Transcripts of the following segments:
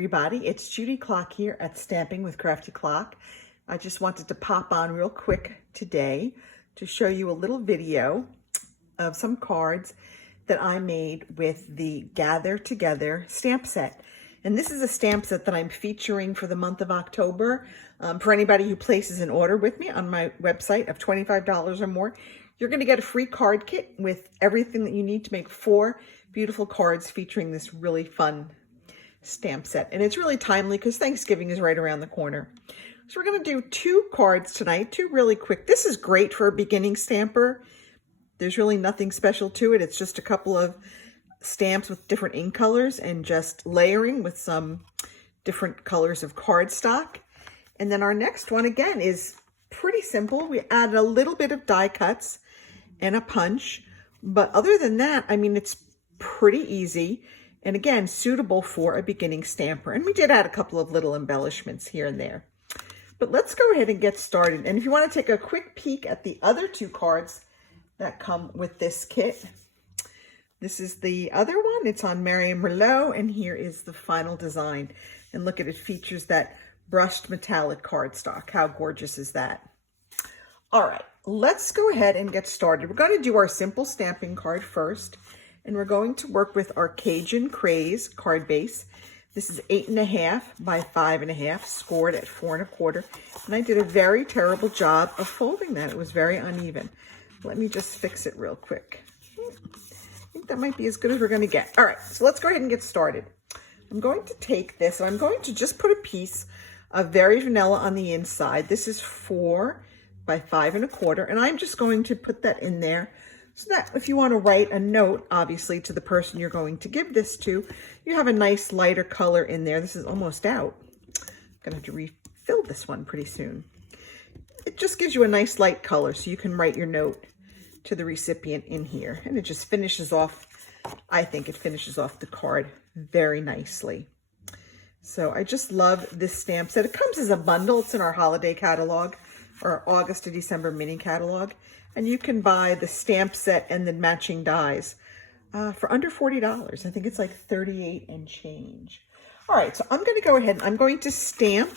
everybody. It's Judy Klock here at Stamping with Crafty Klock. I just wanted to pop on real quick today to show you a little video of some cards that I made with the Gather Together stamp set. And this is a stamp set that I'm featuring for the month of October. For anybody who places an order with me on my website of $25 or more, you're going to get a free card kit with everything that you need to make 4 beautiful cards featuring this really fun stamp set. And it's really timely because Thanksgiving is right around the corner. So we're going to do 2 cards tonight, 2 really quick. This is great for a beginning stamper. There's really nothing special to it. It's just a couple of stamps with different ink colors and just layering with some different colors of cardstock. And then our next one, again, is pretty simple. We added a little bit of die cuts and a punch. But other than that, I mean, it's pretty easy. And again, suitable for a beginning stamper. And we did add a couple of little embellishments here and there. But let's go ahead and get started. And if you want to take a quick peek at the other 2 cards that come with this kit, this is the other one. It's on Marion Merlot, and here is the final design. And look at it, features that brushed metallic cardstock. How gorgeous is that? All right, let's go ahead and get started. We're going to do our simple stamping card first, and we're going to work with our Cajun Craze card base. This is 8.5 by 5.5, scored at 4 1/4. And I did a very terrible job of folding that. It was very uneven. Let me just fix it real quick. I think that might be as good as we're going to get. All right, so let's go ahead and get started. I'm going to take this, and I'm going to just put a piece of Very Vanilla on the inside. This is 4 by 5 1/4, and I'm just going to put that in there so that if you want to write a note, obviously, to the person you're going to give this to, you have a nice lighter color in there. This is almost out. I'm going to have to refill this one pretty soon. It just gives you a nice light color so you can write your note to the recipient in here. And it just finishes off, I think it finishes off the card very nicely. So I just love this stamp set. It comes as a bundle. It's in our holiday catalog, or August to December mini catalog. And you can buy the stamp set and the matching dies for under $40. I think it's like 38 and change. All right, so I'm going to go ahead and I'm going to stamp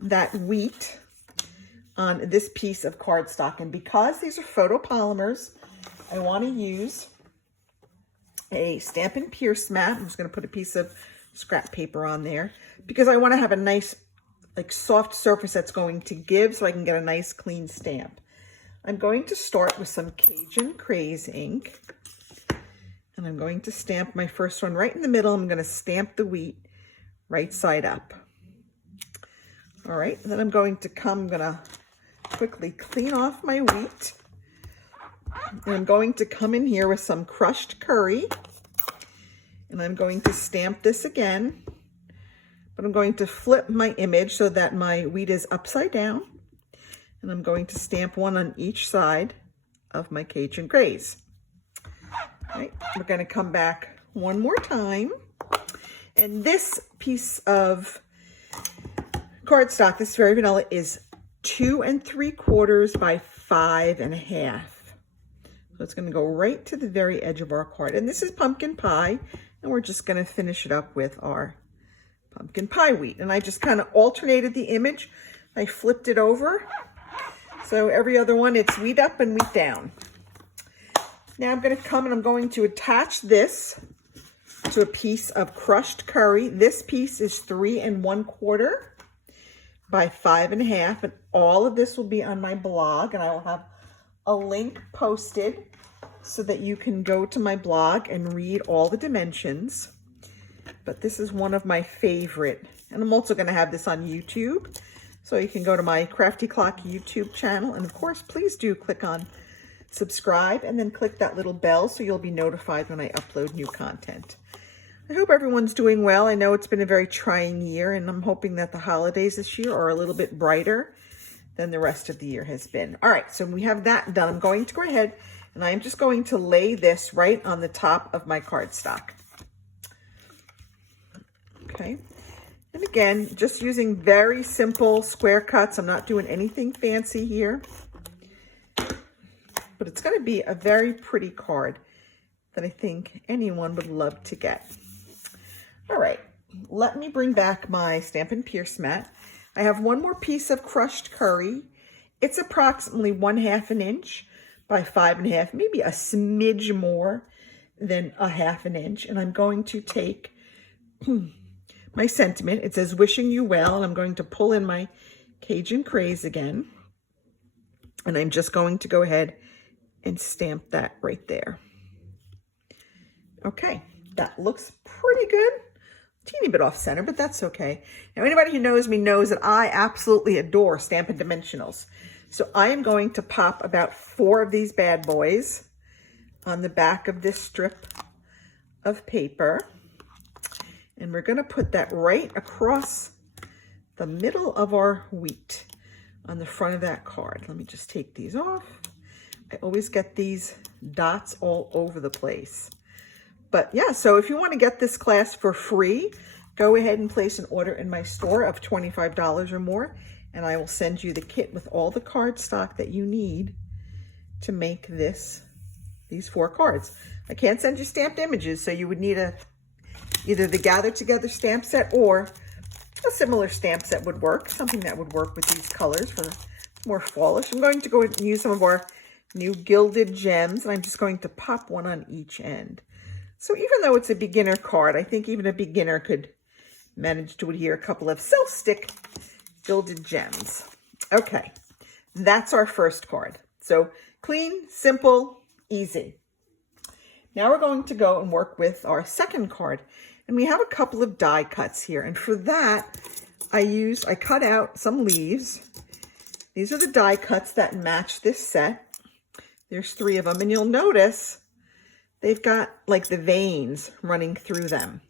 that wheat on this piece of cardstock. And because these are photopolymers, I want to use a Stampin' Pierce mat. I'm just going to put a piece of scrap paper on there because I want to have a nice, like, soft surface that's going to give so I can get a nice clean stamp. I'm going to start with some Cajun Craze ink, and I'm going to stamp my first one right in the middle. I'm going to stamp the wheat right side up. All right, and then I'm going to quickly clean off my wheat. And I'm going to come in here with some crushed curry, and I'm going to stamp this again, but I'm going to flip my image so that my wheat is upside down. And I'm going to stamp one on each side of my Cajun Craze. All right, we're going to come back one more time. And this piece of cardstock, this Very Vanilla, is 2 3/4 by 5 1/2. So it's going to go right to the very edge of our card. And this is pumpkin pie. And we're just going to finish it up with our pumpkin pie wheat. And I just kind of alternated the image. I flipped it over. So every other one, it's wheat up and wheat down. Now I'm going to come and I'm going to attach this to a piece of crushed curry. This piece is 3 1/4 by 5 1/2. And all of this will be on my blog. And I will have a link posted so that you can go to my blog and read all the dimensions. But this is one of my favorite. And I'm also going to have this on YouTube. So you can go to my Crafty Klock YouTube channel. And of course, please do click on subscribe and then click that little bell so you'll be notified when I upload new content. I hope everyone's doing well. I know it's been a very trying year, and I'm hoping that the holidays this year are a little bit brighter than the rest of the year has been. All right, so we have that done. I'm going to go ahead and I'm just going to lay this right on the top of my cardstock. Okay. And again, just using very simple square cuts. I'm not doing anything fancy here. But it's going to be a very pretty card that I think anyone would love to get. All right, let me bring back my Stampin' Pierce mat. I have one more piece of crushed curry. It's approximately 1/2 an inch by 5.5, maybe a smidge more than a 1/2 an inch. And I'm going to take my sentiment. It says wishing you well, and I'm going to pull in my Cajun Craze again. And I'm just going to go ahead and stamp that right there. Okay, that looks pretty good. Teeny bit off center, but that's okay. Now, anybody who knows me knows that I absolutely adore Stampin' Dimensionals. So I am going to pop about 4 of these bad boys on the back of this strip of paper. And we're going to put that right across the middle of our wheat on the front of that card. Let me just take these off. I always get these dots all over the place. But yeah, so if you want to get this class for free, go ahead and place an order in my store of $25 or more, and I will send you the kit with all the cardstock that you need to make these 4 cards. I can't send you stamped images, so you would need either the Gather Together stamp set or a similar stamp set would work, something that would work with these colors for more fallish. I'm going to go and use some of our new gilded gems, and I'm just going to pop one on each end. So even though it's a beginner card, I think even a beginner could manage to adhere a couple of self-stick gilded gems. Okay, that's our first card. So clean, simple, easy. Now we're going to go and work with our second card. And we have a couple of die cuts here. And for that, I cut out some leaves. These are the die cuts that match this set. There's 3 of them. And you'll notice they've got like the veins running through them.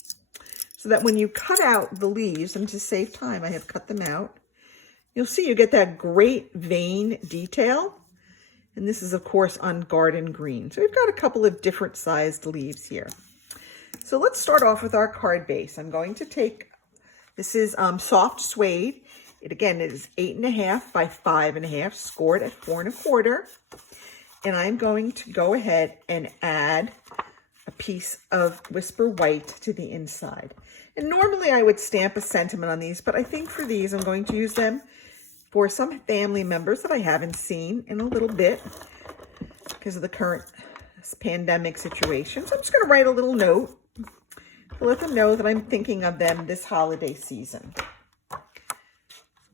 So that when you cut out the leaves, and to save time, I have cut them out, you'll see you get that great vein detail. And this is, of course, on garden green. So we've got a couple of different sized leaves here. So let's start off with our card base. I'm going to take, this is soft suede. It is 8.5 by 5.5, scored at 4 1/4. And I'm going to go ahead and add a piece of Whisper White to the inside. And normally I would stamp a sentiment on these, but I think for these I'm going to use them for some family members that I haven't seen in a little bit because of the current pandemic situation. So I'm just going to write a little note to let them know that I'm thinking of them this holiday season.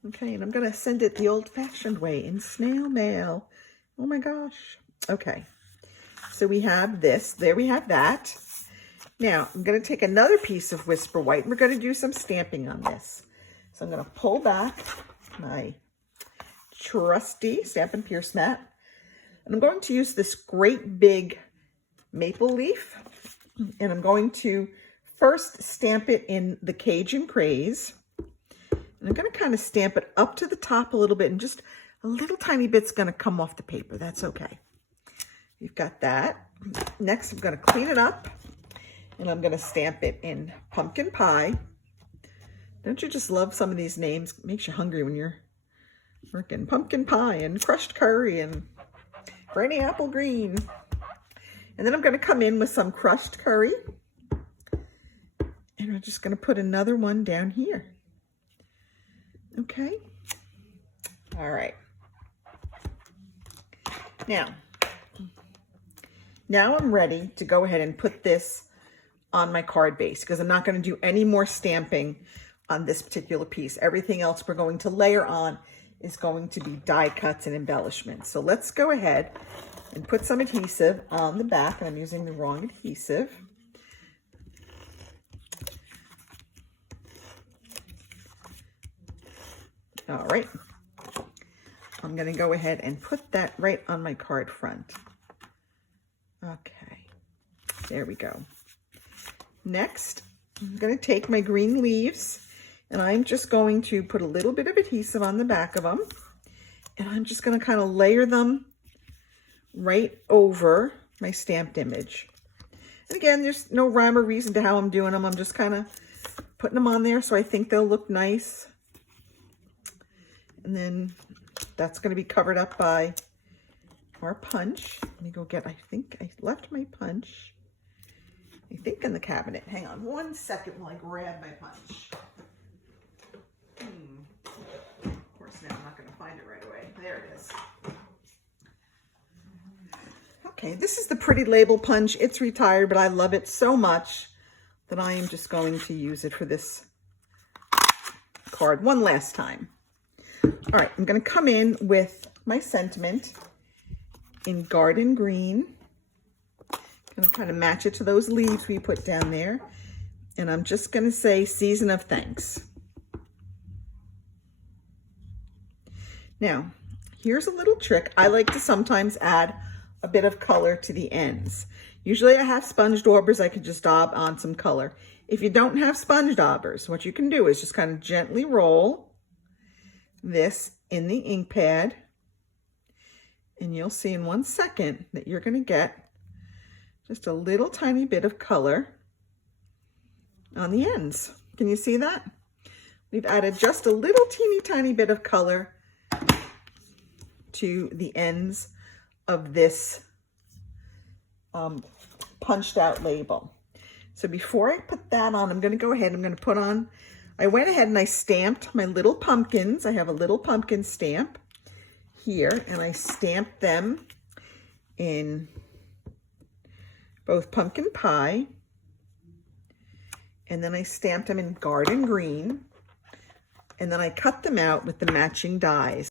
Okay, and I'm going to send it the old-fashioned way in snail mail. Oh my gosh. Okay, so we have this. There we have that. Now, I'm going to take another piece of Whisper White, and we're going to do some stamping on this. So I'm going to pull back my trusty Stampin' Pierce mat, and I'm going to use this great big maple leaf, and I'm going to first stamp it in the Cajun Craze. And I'm going to kind of stamp it up to the top a little bit, and just a little tiny bit's going to come off the paper. That's okay. You've got that. Next, I'm going to clean it up, and I'm going to stamp it in Pumpkin Pie. Don't you just love some of these names? It makes you hungry when you're working. Pumpkin Pie and Crushed Curry and Granny Apple Green. And then I'm going to come in with some crushed curry. And we're just going to put another one down here. Okay. All right. Now I'm ready to go ahead and put this on my card base because I'm not going to do any more stamping on this particular piece. Everything else we're going to layer on is going to be die cuts and embellishments. So let's go ahead and put some adhesive on the back. And I'm using the wrong adhesive. All right. I'm going to go ahead and put that right on my card front. Okay. There we go. Next, I'm going to take my green leaves, and I'm just going to put a little bit of adhesive on the back of them, and I'm just going to kind of layer them right over my stamped image. And again, there's no rhyme or reason to how I'm doing them. I'm just kind of putting them on there so I think they'll look nice. And then that's going to be covered up by our punch. Let me go get, I think I left my punch I think in the cabinet. Hang on one second while I grab my punch. Of course, now I'm not going to find it right away. There it is. Okay, this is the pretty label punch. It's retired, but I love it so much that I am just going to use it for this card one last time. All right, I'm going to come in with my sentiment in garden green. I'm going to kind of match it to those leaves we put down there. And I'm just going to say season of thanks. Now, here's a little trick. I like to sometimes add a bit of color to the ends. Usually I have sponge daubers. I could just daub on some color. If you don't have sponge daubers, what you can do is just kind of gently roll this in the ink pad. And you'll see in 1 second that you're going to get just a little tiny bit of color on the ends. Can you see that? We've added just a little teeny tiny bit of color to the ends of this punched out label. So before I put that on, I'm going to go ahead, I'm going to put on, I went ahead and I stamped my little pumpkins. I have a little pumpkin stamp here, and I stamped them in both pumpkin pie, and then I stamped them in garden green, and then I cut them out with the matching dies.